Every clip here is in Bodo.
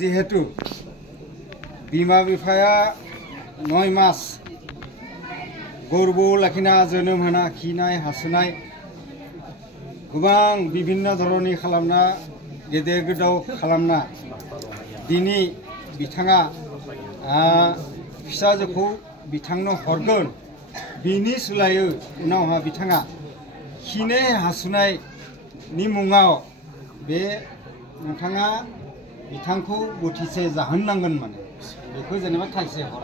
जिहेतु बिमा बिफाया 9 मास गर्भआव लाखिना जोनोम होना खिनाय हासुनाय गोबां विभिन्न धरननि खालामना गेदेर गोदाव खालामना दिनै बिथाङा फिसाजोखौ बिथांनो हरगोन बिनि सोलायै उनावहा बिथाङा खिनाय हासुनायनि मुङाव बे नोंथाङा बिथांखौ बोथिसे जाहोनांगोन माने बेखौ जेनेबा थाइसे हर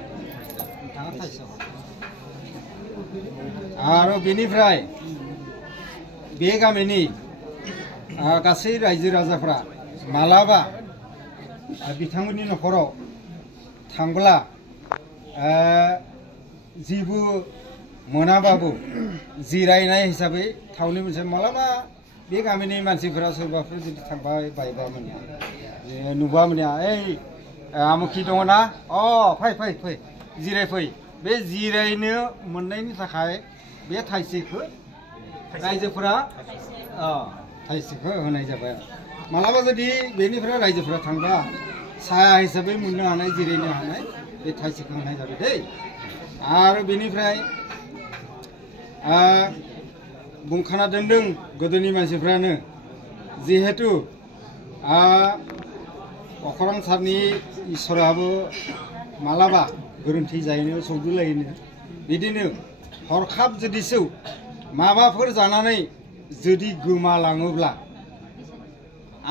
नोंथाङा थाइसे हर आरो बेनिफ्राय बे गामिनि गासै रायजो राजाफ्रा मालाबा बिथांमोननि नखराव थांब्ला जेबो मोनाबाबो जिरायनाय हिसाबै थावनि मोनसे मालाबा बे गामिनि मानसिफोरा सोरबाफोर जुदि थांबाय बायबा मोने नुबा मोने ओइ आमुखि दङ ना अ फै फै फै जिराय फै बे जिरायनो मोननायनि थाखाय बे थाइसेखौ रायजोफोरा थाइसेखौ होनाय जाबाय मालाबा जुदि बेनिफ्राय रायजोफोरा थांबा साया हिसाबै मोननो हानाय जिरायनो हानाय बे थाइसेखौ होनाय जाबाय दै आरो बेनिफ्राय बुंखाना दोनदों गोदोनि मानसिफ्रानो जिहेतु अखरां सारनि इसोराबो मालाबा गोरोन्थि जायैनो सौदुलायैनो बिदिनो हरखाब जुदिसो माबाफोर जानानै जुदि गोमालाङोब्ला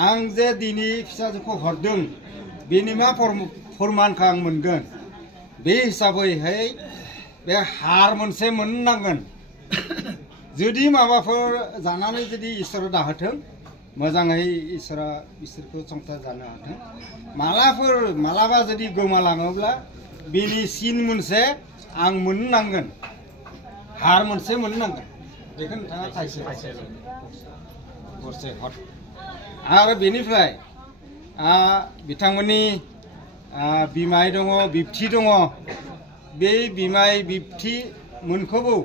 आं जे दिनै फिसाजोखौ हरदों बेनि मा फोरमानखौ आं मोनगोन बे हिसाबैहाय बे हार मोनसे मोननांगोन जुदि माबाफोर जानानै जुदि इसोरा दाहोथों मोजाङै इसोरा बिसोरखौ संसार जानो हाथों मालाबा जुदि गोमालाङोब्ला बेनि सिन मोनसे आं मोननांगोन हार मोनसे मोननांगोन बेखौ नोंथाङा थाइसे गरसे हर आरो बेनिफ्राय बिथांमोननि बिमाय दङ बिबथि दङ बे बिमाय बिबथि मोनखौबो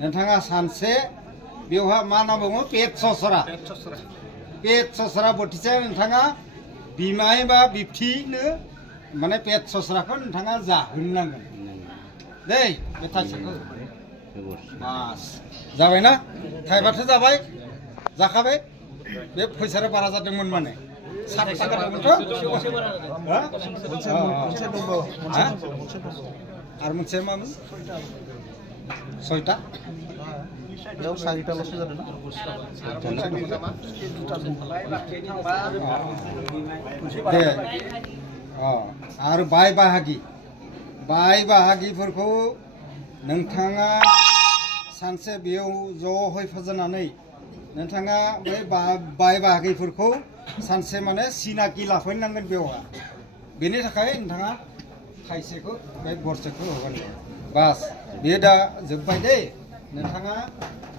नोंथाङा सानसे बेवहा मा होनना बुङो पेट ससरा बोथिसे नोंथाङा बिमाय बा बिबथिनो माने पेट ससराखौ नोंथाङा जाहोनांगोन दै बे थाइसेखौ बास जाबायना थाइबाथ' जाबाय जाखाबाय बे फैसाया बारा जादोंमोन माने 7 थाखा दंमोनथ' आरो मोनसे मामोन 6टा बेयाव 4टाल'सो जादों ना दे आरो बाय बाहागिफोरखौ नोंथाङा सानसे बेयाव ज'है फज'नानै नोंथाङा बै बाय बाहागिफोरखौ सानसे माने सिनाखि लाफैनांगोन बेवहा बेनि थाखाय नोंथाङा थाइसेखौ बे गरसेखौ होगोन बास बे दा जोब्बाय दै नोंथाङा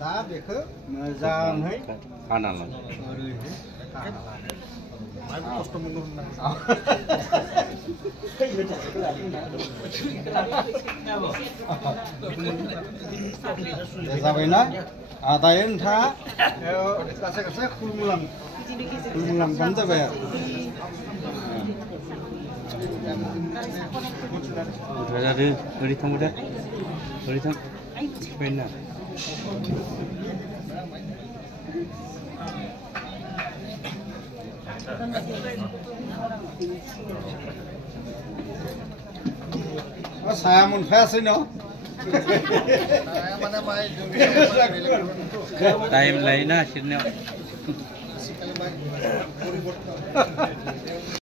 दा बेखौ मोजाङै हाना लादो जाबायना दायो नोंथाङा गासै खुलुमलांबानो जाबाय आरो ओरै थांबो दा ओरै थां फैना saya munfasih no. Time lain na akhirnya.